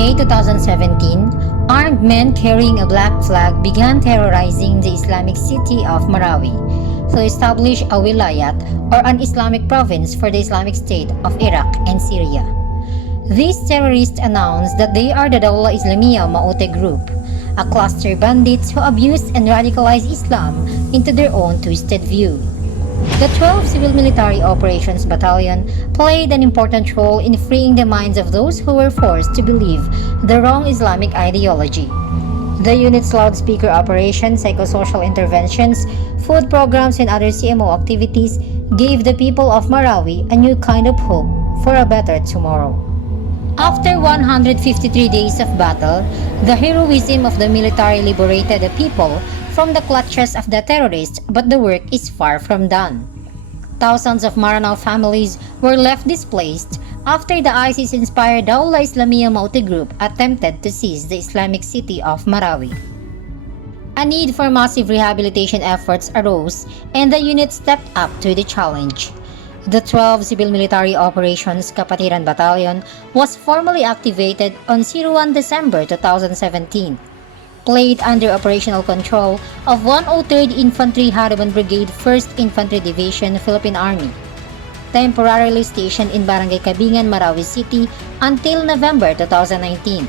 May 2017, armed men carrying a black flag began terrorizing the Islamic city of Marawi to establish a wilayat or an Islamic province for the Islamic State of Iraq and Syria. These terrorists announced that they are the Dawla Islamiyah Maute group, a cluster bandits who abused and radicalized Islam into their own twisted view. The 12th Civil Military Operations Battalion played an important role in freeing the minds of those who were forced to believe the wrong Islamic ideology. The unit's loudspeaker operations, psychosocial interventions, food programs, and other CMO activities gave the people of Marawi a new kind of hope for a better tomorrow. After 153 days of battle, the heroism of the military liberated the people from the clutches of the terrorists, but the work is far from done. Thousands of Maranao families were left displaced after the ISIS-inspired Dawla Islamiyah Maute group attempted to seize the Islamic city of Marawi. A need for massive rehabilitation efforts arose, and the unit stepped up to the challenge. The 12th Civil Military Operations Kapatiran Battalion was formally activated on 01 December 2017. Played under operational control of 103rd Infantry Harapan Brigade 1st Infantry Division, Philippine Army, temporarily stationed in Barangay Cabingan, Marawi City until November 2019,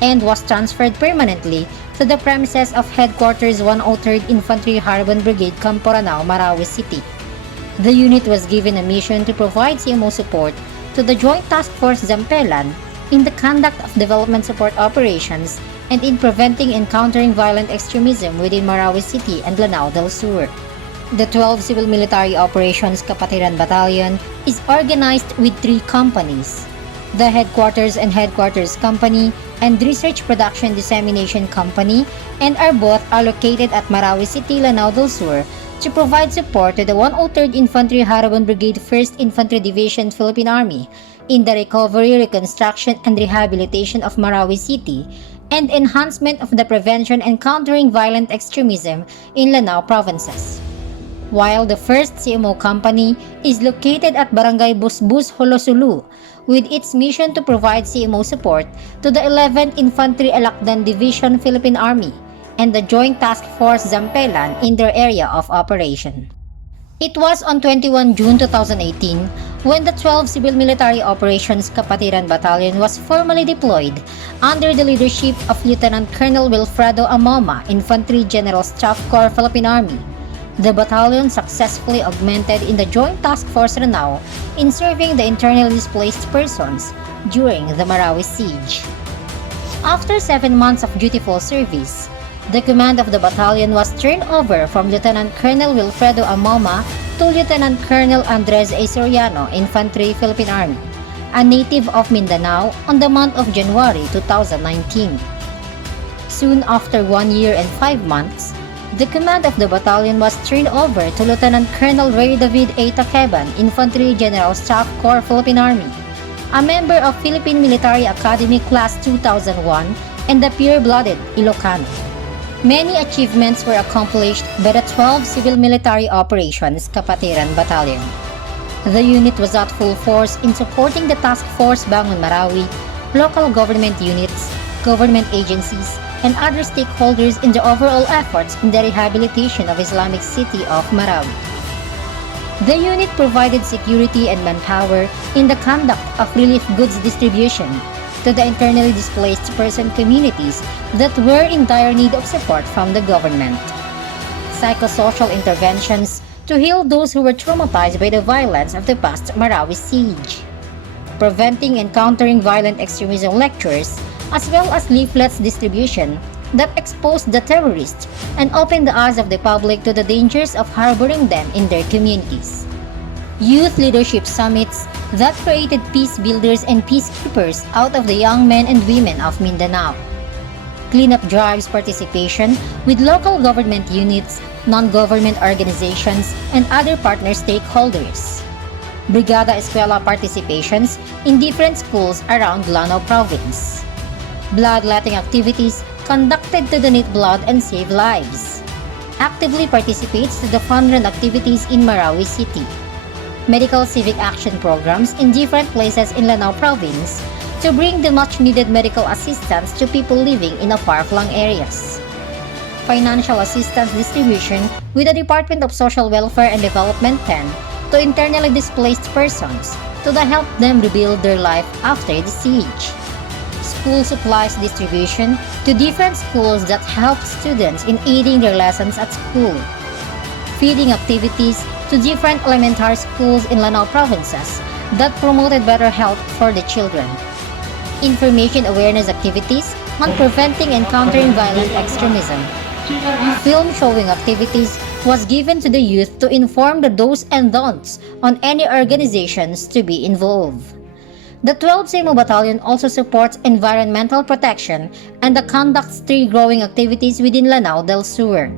and was transferred permanently to the premises of Headquarters 103rd Infantry Harapan Brigade, Kapatiran, Marawi City. The unit was given a mission to provide CMO support to the Joint Task Force Zampelan in the conduct of development support operations and in preventing and countering violent extremism within Marawi City and Lanao del Sur. The 12th Civil Military Operations Kapatiran Battalion is organized with 3 companies: the Headquarters and Headquarters Company and Research Production Dissemination Company, and are both allocated at Marawi City, Lanao del Sur to provide support to the 103rd Infantry Harapan Brigade 1st Infantry Division, Philippine Army in the recovery, reconstruction, and rehabilitation of Marawi City and enhancement of the prevention and countering violent extremism in Lanao provinces. While the 1st CMO Company is located at Barangay Busbus, Holosulu, with its mission to provide CMO support to the 11th Infantry Alakdan Division, Philippine Army, and the Joint Task Force Zampelan in their area of operation. It was on 21 June 2018 when the 12th Civil Military Operations Kapatiran Battalion was formally deployed under the leadership of Lieutenant Colonel Wilfredo Amoma, Infantry General Staff Corps, Philippine Army. The battalion successfully augmented in the Joint Task Force Lanao in serving the internally displaced persons during the Marawi siege. After 7 months of dutiful service, the command of the battalion was turned over from Lieutenant Colonel Wilfredo Amoma to Lieutenant Colonel Andres A. Soriano, Infantry, Philippine Army, a native of Mindanao, on the month of January 2019. Soon after 1 year and 5 months, the command of the battalion was turned over to Lieutenant Colonel Ray David A. Takeban, Infantry General Staff Corps, Philippine Army, a member of Philippine Military Academy Class 2001 and the pure-blooded Ilocano. Many achievements were accomplished by the 12th Civil Military Operations Kapatiran Battalion. The unit was at full force in supporting the Task Force Bangon Marawi, local government units, government agencies, and other stakeholders in the overall efforts in the rehabilitation of Islamic city of Marawi. The unit provided security and manpower in the conduct of relief goods distribution to the internally displaced person communities that were in dire need of support from the government. Psychosocial interventions to heal those who were traumatized by the violence of the past Marawi siege. Preventing and countering violent extremism lectures, as well as leaflets distribution that exposed the terrorists and opened the eyes of the public to the dangers of harboring them in their communities. Youth leadership summits that created peace builders and peacekeepers out of the young men and women of Mindanao. Cleanup drives participation with local government units, non-government organizations, and other partner stakeholders. Brigada Eskwela participations in different schools around Lanao Province. Bloodletting activities conducted to donate blood and save lives. Actively participates to the fun run activities in Marawi City. Medical civic action programs in different places in Lanao Province to bring the much-needed medical assistance to people living in far-flung areas. Financial assistance distribution with the Department of Social Welfare and Development 10 to internally displaced persons to help them rebuild their life after the siege. School supplies distribution to different schools that help students in aiding their lessons at school. Feeding activities to different elementary schools in Lanao provinces that promoted better health for the children. Information awareness activities on preventing and countering violent extremism. Film showing activities was given to the youth to inform the do's and don'ts on any organizations to be involved. The 12th Simo Battalion also supports environmental protection and conducts tree growing activities within Lanao del Sur.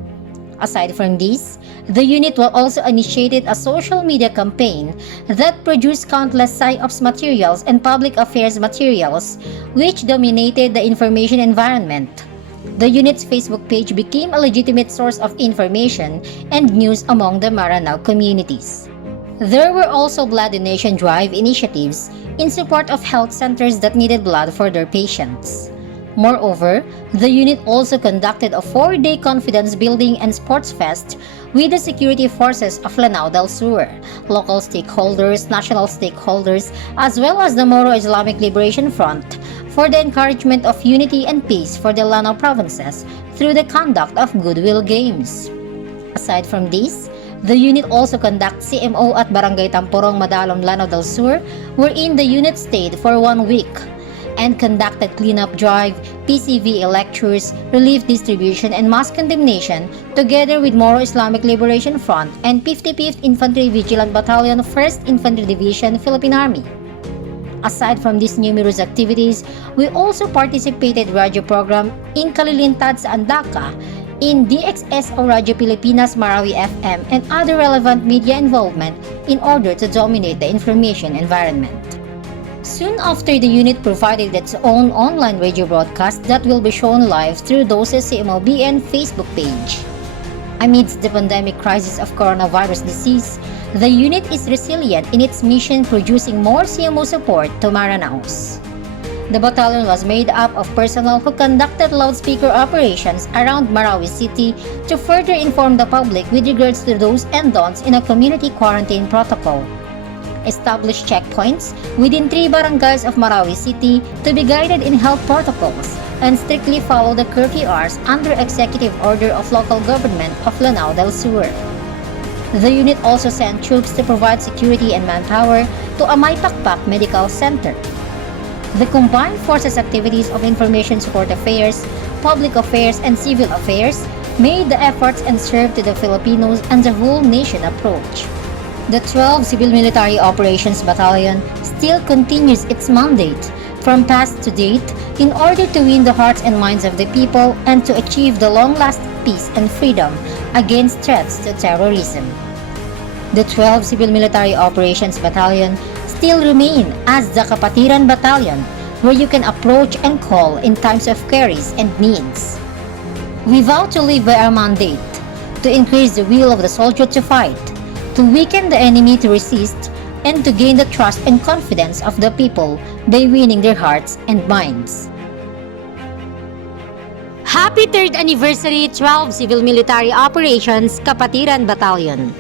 Aside from this, the unit will also initiated a social media campaign that produced countless PSYOPs materials and public affairs materials which dominated the information environment. The unit's Facebook page became a legitimate source of information and news among the Maranao communities. There were also blood donation drive initiatives in support of health centers that needed blood for their patients. Moreover, the unit also conducted a 4-day confidence building and sports fest with the security forces of Lanao del Sur, local stakeholders, national stakeholders, as well as the Moro Islamic Liberation Front for the encouragement of unity and peace for the Lanao provinces through the conduct of goodwill games. Aside from this, the unit also conducts CMO at Barangay Tampurong, Madalom, Lanao del Sur, wherein the unit stayed for 1 week and conducted cleanup drive, PCVA lectures, relief distribution, and mass condemnation together with Moro Islamic Liberation Front and 55th Infantry Vigilant Battalion, 1st Infantry Division, Philippine Army. Aside from these numerous activities, we also participated radio program in Kalilintad sa Andaka, in DXS o Radio Pilipinas Marawi FM, and other relevant media involvement in order to dominate the information environment. Soon after, the unit provided its own online radio broadcast that will be shown live through DOSE's CMOBN Facebook page. Amidst the pandemic crisis of coronavirus disease, the unit is resilient in its mission, producing more CMO support to Maranaos. The battalion was made up of personnel who conducted loudspeaker operations around Marawi City to further inform the public with regards to do's and don'ts in a community quarantine protocol. Establish checkpoints within 3 barangays of Marawi City to be guided in health protocols and strictly follow the curfew hours under executive order of local government of Lanao del Sur. The unit also sent troops to provide security and manpower to a Maypakpak Medical Center. The combined forces activities of Information Support Affairs, Public Affairs, and Civil Affairs made the efforts and served to the Filipinos and the whole nation approach. The 12th Civil Military Operations Battalion still continues its mandate from past to date in order to win the hearts and minds of the people and to achieve the long-lasting peace and freedom against threats to terrorism. The 12th Civil Military Operations Battalion still remain as the Kapatiran Battalion, where you can approach and call in times of queries and needs. We vow to live by our mandate, to increase the will of the soldier to fight, to weaken the enemy to resist, and to gain the trust and confidence of the people by winning their hearts and minds. Happy 3rd Anniversary 12th Civil Military Operations Kapatiran Battalion!